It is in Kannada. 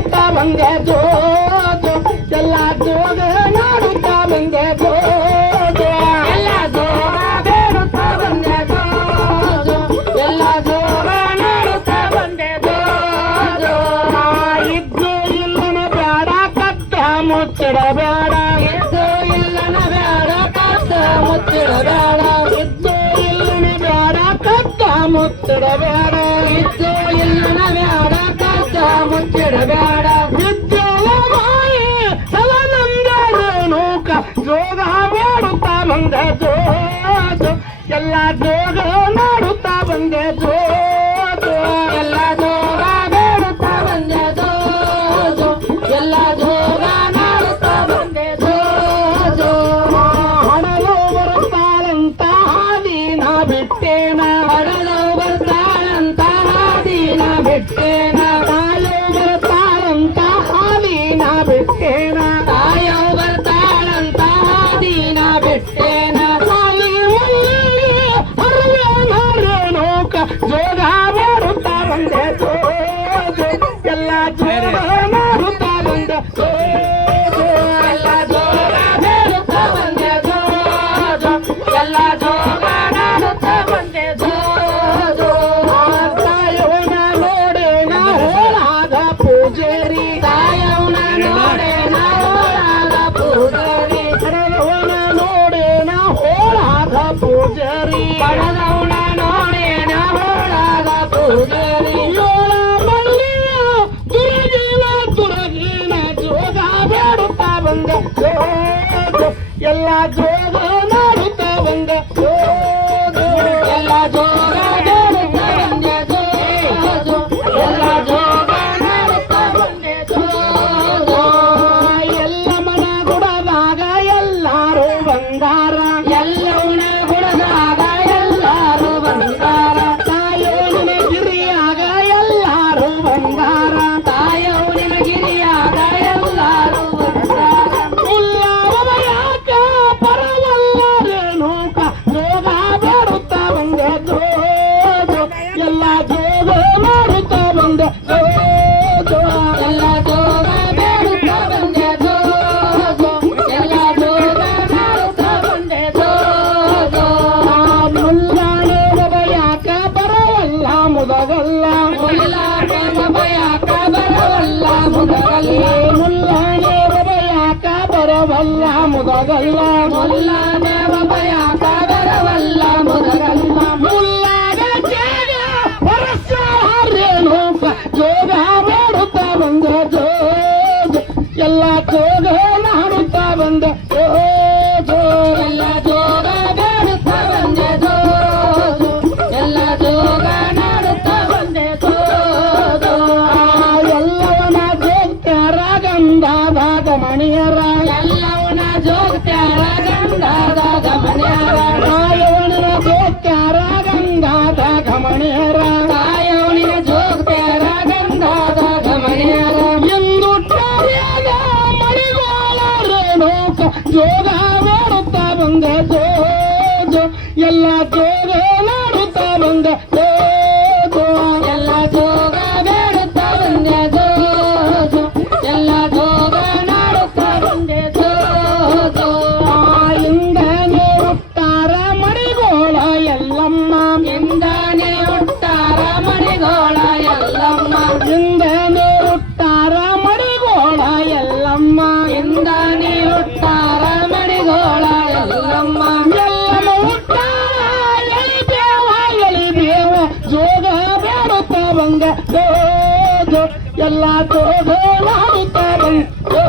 ಮಾಡುತ್ತಾ ಬಂದೆ ಜೋ ಜೋ ಎಲ್ಲ ಜೋಗ ಮಾಡುತ್ತಾ ಬಂದೆ ಜೋ ಜೋ ಎಲ್ಲ ಜೋಗ ಬೇಡುತ್ತಾ ಬಂದೆ ಜೋ ಜೋ ಎಲ್ಲ ಜೋಗ ಮಾಡುತ್ತಾ ಬಂದೆ ಜೋ ಜೋ ಇದ್ದು ಇಲ್ಲನ ಬೇಡ ಕತ್ತ ಮುಚ್ಚಿಡಬೇಡ ಇದ್ದು ಇಲ್ಲನ ಬೇಡ ಕತ್ತ ಮುಚ್ಚಿಡಬೇಡ ಇದ್ದು ಇಲ್ಲನ ಬೇಡ ಕತ್ತ ಮುಚ್ಚಿಡಬೇಡ ಇದ್ದು ಇಲ್ಲನ ಬೇಡ ಕತ್ತ ಮುಚ್ಚಿಡಬೇಡ ವಿದ್ಯಾಲಯ ಸಲನಂದರೇಣುಕ ಜೋಗ ಮಾಡುತ್ತಾ ಬಂದೆ ಜೋ ಜೋ ಎಲ್ಲ ಜೋಗ ಮಾಡುತ್ತಾ ಬಂದೆ ಜೋ ಜೋ ಎಲ್ಲ ಜೋಗ ಬೇಡುತ್ತಾ ಬಂದೆ ಜೋ ಜೋ ಎಲ್ಲ ಜೋಗ ಮಾಡುತ್ತಾ ಬಂದೆ ಜೋ ಜೋ ಹಡಲು ಬರ್ತಾಳಂತ ಹಾದಿನ ಬಿಟ್ಟೇನ ಹಡಲು ಬರ್ತಾಳಂತ ಹಾದಿನ ಬಿಟ್ಟೇನ ತಾಯೋ ಬರ್ತಾಳಂತ ಹಾದಿನ ಬಿಟ್ಟೇನ ತಾಯೋ ಬರ್ತಾಳಂತ ಹಾದಿನ ಬಿಟ್ಟೇನ ತಾಯಿ ಹರವೇನೋಕ ಜೋಗ ಮಾಡುತ್ತಾ ಬಂದೆ ಜೋ ಜೋ ಎಲ್ಲ ಜೋಗ ಮಾಡುತ್ತಾ ಬಂದೆ ಜೋ ಜೋ ಎಲ್ಲ ಜೋಗ ಬೇಡುತ್ತಾ ಬಂದೆ ಜೋ ಜೋ ಎಲ್ಲ ಜೋಗ ಮಾಡುತ್ತಾ ಬಂದೆ ಜೋ ಜೋ ತಾಯವನ ನೋಡೇನ ಹೋಳಾದ ಪೂಜೇರಿ ತಾಯವನ ನೋಡೇನ ಹೋಳಾದ ಪೂಜೇರಿ ಹರವನ ನೋಡೇನ ಹೋಳಾದ ಪೂಜೇರಿ ಬಡದವನ ನೋಡೇನ ಹೋಳಾದ ಪೂಜೇರಿ ಯೋಳ ಮಲ್ಲಿಯ ತುರಗಿನ ತುರಗಿನ ಜೋಗ ಬೇಡುತ್ತಾ ಬಂದೆ ಜೋ ಜೋ ಎಲ್ಲ ಜೋಗ ಮಾಡುತ್ತಾ ಬಂದೆ ಜೋ ಜೋ ಎಲ್ಲ ಜೋಗ ಬೇಡುತ್ತಾ ಬಂದೆ ಜೋ ಜೋ ಎಲ್ಲ ಜೋಗ ಮಾಡುತ್ತಾ ಬಂದೆ ಜೋ ಜೋ ಎಲ್ಲ ಮನ ಗುಡದಾಗ ಎಲ್ಲಾರು ಬಂಗಾರ ಎಲ್ಲವನ ಗುಡದಾಗ ಎಲ್ಲಾರು ಬಂಗಾರ ತಾಯೋನಿನ ಗಿರಿಯಾಗ ಎಲ್ಲಾರು ಬಂಗಾರ ತಾಯೋನಿನ ಗಿರಿಯಾಗ ಎಲ್ಲಾರು ಬಂಗಾರ ಉಲ್ಲಾವ ಯಾಕ ಪರವಲ್ಲರೇಣುಕ ಜೋಗ ಬೇಡುತ್ತಾ ಬಂದೆ ಜೋ ಜೋ ಎಲ್ಲ ಜೋಗ ಮಾಡುತ್ತಾ ಬಂದೆ ಜೋ ಜೋ ಎಲ್ಲ ಜೋಗ ಬೇಡುತ್ತಾ ಬಂದೆ ಜೋ ಜೋ ಎಲ್ಲ ಜೋಗ ಮಾಡುತ್ತಾ ಬಂದೆ ಜೋ ಜೋ ಮುಲ್ಲಾನೆ ಬಯಾಕ ಬರವಲ್ಲ ಮುದಗಲ್ಲ ಮುಲ್ಲಾನೆ ಬಯಾಕ ಬರವಲ್ಲ ಮುದಗಲ್ಲ ಮುಲ್ಲಾನೆ ಬಯಾಕ ಬರವಲ್ಲ ಮುದಗಲ್ಲ ಮುಲ್ಲಾನೆ ಬಯಾಕ ಬರವಲ್ಲ ಮುದಗಲ್ಲ ಮುಲ್ಲಾಗ ಜೇಗ ಹೊರಸ ಹರೇಣುಕ ಜೋಗ ಮಾಡುತ್ತಾ ಬಂದೆ ಜೋ ಜೋ ಎಲ್ಲ ಜೋಗ ಮಾಡುತ್ತಾ ಬಂದೆ ಜೋ ಜೋ ಎಲ್ಲ ಜೋಗ ಬೇಡುತ್ತಾ ಬಂದೆ ಜೋ ಜೋ ಎಲ್ಲ ಜೋಗ ಮಾಡುತ್ತಾ ಬಂದೆ ಜೋ ಜೋ ಎಲ್ಲವನ ಜೋಗ್ತಾರ ಗಂಧಾದಾಗ ಮಣಿಯರ ಎಲ್ಲವನ ಜೋಗ್ತಾರ ಗಂಧಾದಾಗ ಮಣಿಯರ ತಾಯವನ ಜೋಗ್ತಾರ ಗಂಧಾದಾಗ ಮಣಿಯರ ತಾಯವನಿನ ಜೋಗ್ತಾರ ಗಂಧಾದಾಗ ಮಣಿಯರ ಎಂದು ಟಾರ್ಯಾಗ ಮಣಿಗೋಳ ರೇಣುಕ ಜೋಗ ಮಾಡುತ್ತಾ ಬಂದೆ ಜೋ ಜೋ ಎಲ್ಲ ಜೋಗ ಮಾಡುತ್ತಾ ಬಂದೆ ಜೋ ಜೋ ಎಲ್ಲ ಜೋಗ ಬೇಡುತ್ತಾ ಬಂದೆ ಜೋ ಜೋ ಎಲ್ಲ ಜೋಗ ಮಾಡುತ್ತಾ ಬಂದೆ ಜೋ ಜೋ ಇಂದನೆ ಹುಟ್ಟಾರ ಮಣಿಗೋಳ ಎಲ್ಲಮ್ಮ ಇಂದನೆ ಹುಟ್ಟಾರ ಮಣಿಗೋಳ ಎಲ್ಲಮ್ಮ ಇಂದನೆ ಹುಟ್ಟಾರ ಮಣಿಗೋಳ ಎಲ್ಲಮ್ಮ ಇಂದನೆ ಹುಟ್ಟಾರ ಮಣಿಗೋಳ ಎಲ್ಲಮ್ಮ ಎಲ್ಲಮ್ಮ ಹುಟ್ಟಾರ ಎಳಿಬೇವ ಜೋಗ ಬೇಡುತ್ತಾ ಬಂದೆ ಜೋ ಜೋ ಎಲ್ಲ ಜೋಗ ಮಾಡುತ್ತಾ ಬಂದೆ ಜೋ